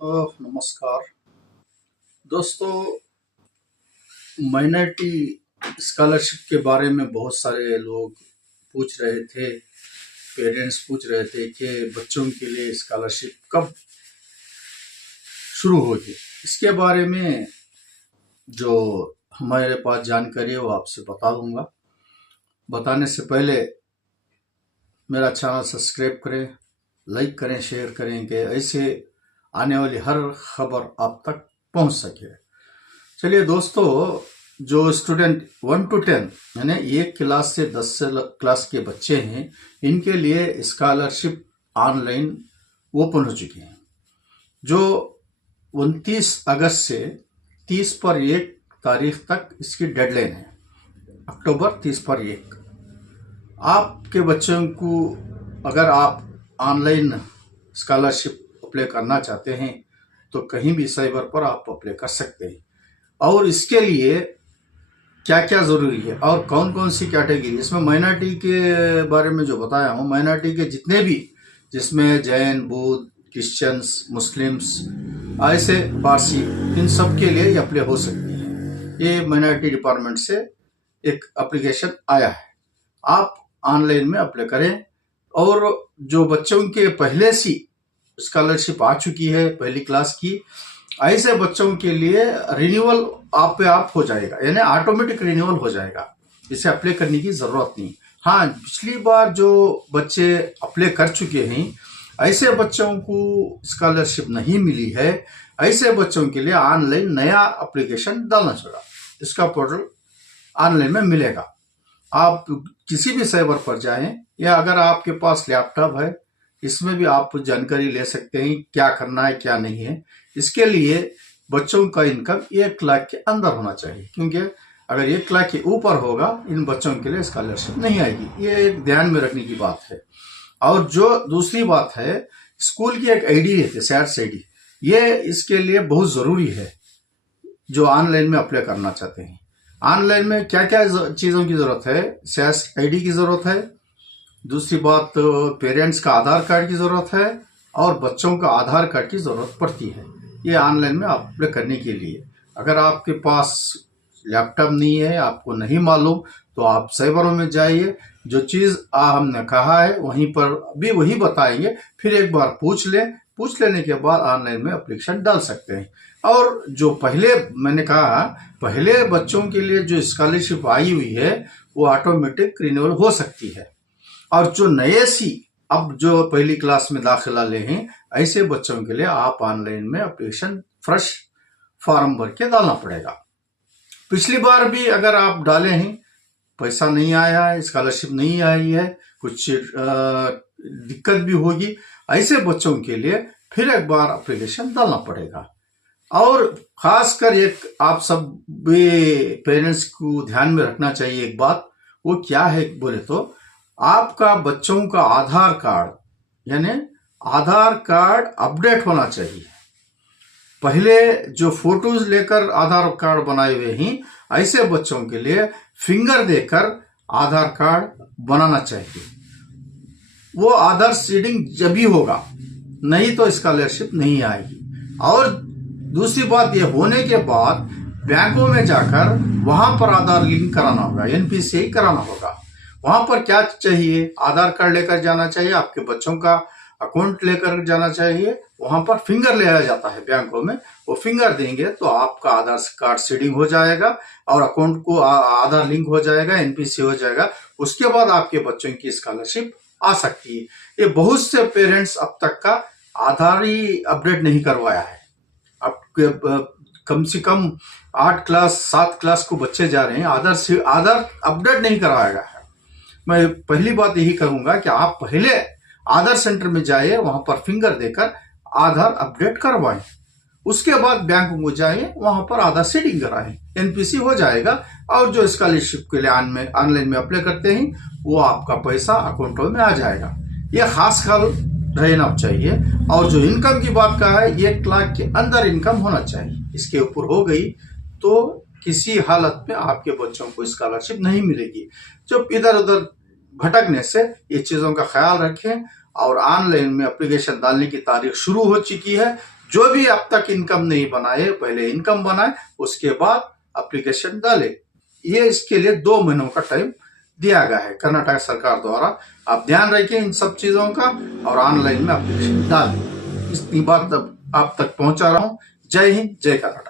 नमस्कार दोस्तों। Minority scholarship के बारे में बहुत सारे लोग पूछ रहे थे। पेरेंट्स पूछ रहे थे कि बच्चों के लिए स्कॉलरशिप कब शुरू होगी। इसके बारे में जो हमारे पास जानकारी है वो आपसे बता दूंगा। बताने से पहले मेरा चैनल सब्सक्राइब करें, लाइक करें, शेयर करें कि ऐसे आने वाली हर खबर आप तक पहुंच सके। चलिए दोस्तों, जो स्टूडेंट 1 to 10 यानी 1 क्लास से 10 क्लास के बच्चे हैं, इनके लिए स्कॉलरशिप ऑनलाइन ओपन हो चुकी है। जो 29 अगस्त से 30 पर 1 तारीख तक इसकी डेडलाइन है। अक्टूबर 30 पर 1। आपके बच्चों को अगर आप ऑनलाइन स्कॉलरशिप अप्लाई करना चाहते हैं तो कहीं भी साइबर पर आप अप्लाई कर सकते हैं। और इसके लिए क्या क्या ज़रूरी है और कौन कौन सी कैटेगरी, इसमें माइनॉरिटी के बारे में जो बताया हूँ, माइनॉरिटी के जितने भी, जिसमें जैन, बुद्ध, क्रिश्चियंस, मुस्लिम्स, ऐसे पारसी, इन सब के लिए ये अप्लाई हो सकती है। ये माइनॉरिटी डिपार्टमेंट से एक एप्लीकेशन आया है, आप ऑनलाइन में अप्लाई करें। और जो बच्चों के पहले से स्कॉलरशिप आ चुकी है पहली क्लास की, ऐसे बच्चों के लिए रिन्यूअल आप पे आप हो जाएगा, यानी ऑटोमेटिक रिन्यूअल हो जाएगा। इसे अप्लाई करने की जरूरत नहीं। हाँ, पिछली बार जो बच्चे अप्लाई कर चुके हैं, ऐसे बच्चों को स्कॉलरशिप नहीं मिली है, ऐसे बच्चों के लिए ऑनलाइन नया एप्लीकेशन डालना चाहिए। इसका पोर्टल ऑनलाइन में मिलेगा। आप किसी भी साइबर पर जाएं, या अगर आपके पास लैपटॉप है, इसमें भी आप जानकारी ले सकते हैं क्या करना है क्या नहीं है। इसके लिए बच्चों का इनकम 1 लाख के अंदर होना चाहिए, क्योंकि अगर 1 लाख के ऊपर होगा इन बच्चों के लिए स्कॉलरशिप नहीं आएगी। ये एक ध्यान में रखने की बात है। और जो दूसरी बात है, स्कूल की एक आईडी रहती है, सैट्स आईडी, ये इसके लिए बहुत जरूरी है। जो ऑनलाइन में अप्लाई करना चाहते हैं, ऑनलाइन में क्या क्या चीजों की जरूरत है, सैट्स आईडी की जरूरत है, दूसरी बात पेरेंट्स का आधार कार्ड की जरूरत है, और बच्चों का आधार कार्ड की जरूरत पड़ती है ये ऑनलाइन में अप्लाई करने के लिए। अगर आपके पास लैपटॉप नहीं है, आपको नहीं मालूम, तो आप साइबरों में जाइए। जो चीज़ हमने कहा है वहीं पर भी वही बताएंगे, फिर एक बार पूछ लेने के बाद ऑनलाइन में एप्लीकेशन डाल सकते हैं। और जो पहले मैंने कहा, पहले बच्चों के लिए जो स्कॉलरशिप आई हुई है वो ऑटोमेटिक रिन्यूअल हो सकती है। और जो नए सी अब जो पहली क्लास में दाखिला ले हैं, ऐसे बच्चों के लिए आप ऑनलाइन में एप्लीकेशन फ्रेश फॉर्म भर के डालना पड़ेगा। पिछली बार भी अगर आप डाले हैं, पैसा नहीं आया है, स्कॉलरशिप नहीं आई है, कुछ दिक्कत भी होगी, ऐसे बच्चों के लिए फिर एक बार एप्लीकेशन डालना पड़ेगा। और खासकर एक आप सब पेरेंट्स को ध्यान में रखना चाहिए एक बात, वो क्या है बोले तो, आपका बच्चों का आधार कार्ड, यानी आधार कार्ड अपडेट होना चाहिए। पहले जो फोटोज लेकर आधार कार्ड बनाए हुए हैं, ऐसे बच्चों के लिए फिंगर देकर आधार कार्ड बनाना चाहिए। वो आधार सीडिंग जब भी होगा, नहीं तो स्कॉलरशिप नहीं आएगी। और दूसरी बात, ये होने के बाद बैंकों में जाकर वहां पर आधार लिंक कराना होगा, एनपीसीआई कराना होगा। वहां पर क्या चाहिए, आधार कार्ड लेकर जाना चाहिए, आपके बच्चों का अकाउंट लेकर जाना चाहिए। वहां पर फिंगर लिया जाता है बैंकों में, वो फिंगर देंगे तो आपका आधार कार्ड सीडिंग हो जाएगा और अकाउंट को आधार लिंक हो जाएगा, एनपीसी हो जाएगा। उसके बाद आपके बच्चों की स्कॉलरशिप आ सकती है। ये बहुत से पेरेंट्स अब तक का आधार ही अपडेट नहीं करवाया है। अब कम से कम 8 क्लास 7 क्लास को बच्चे जा रहे हैं, आधार अपडेट नहीं कराया है। मैं पहली बात यही कहूंगा कि आप पहले आधार सेंटर में जाइए, वहां पर फिंगर देकर आधार अपडेट करवाएं। उसके बाद बैंक में जाइए, वहां पर आधार सीडिंग कराएं, एनपीसी हो जाएगा। और जो स्कॉलरशिप के लिए ऑनलाइन में अप्लाई करते हैं, वो आपका पैसा अकाउंटों में आ जाएगा। ये खास ख्याल रहना चाहिए। और जो इनकम की बात का है, 1 लाख के अंदर इनकम होना चाहिए। इसके ऊपर हो गई तो किसी हालत में आपके बच्चों को स्कॉलरशिप नहीं मिलेगी। जो इधर उधर भटकने से ये चीजों का ख्याल रखें। और ऑनलाइन में एप्लीकेशन डालने की तारीख शुरू हो चुकी है। जो भी अब तक इनकम नहीं बनाए पहले इनकम बनाए, उसके बाद एप्लीकेशन डाले। ये इसके लिए 2 महीनों का टाइम दिया गया है कर्नाटक सरकार द्वारा। आप ध्यान रखिए इन सब चीजों का और ऑनलाइन में एप्लीकेशन डालें। इतनी बात अब आप तक पहुंचा रहा हूं। जय हिंद, जय कर्नाटक।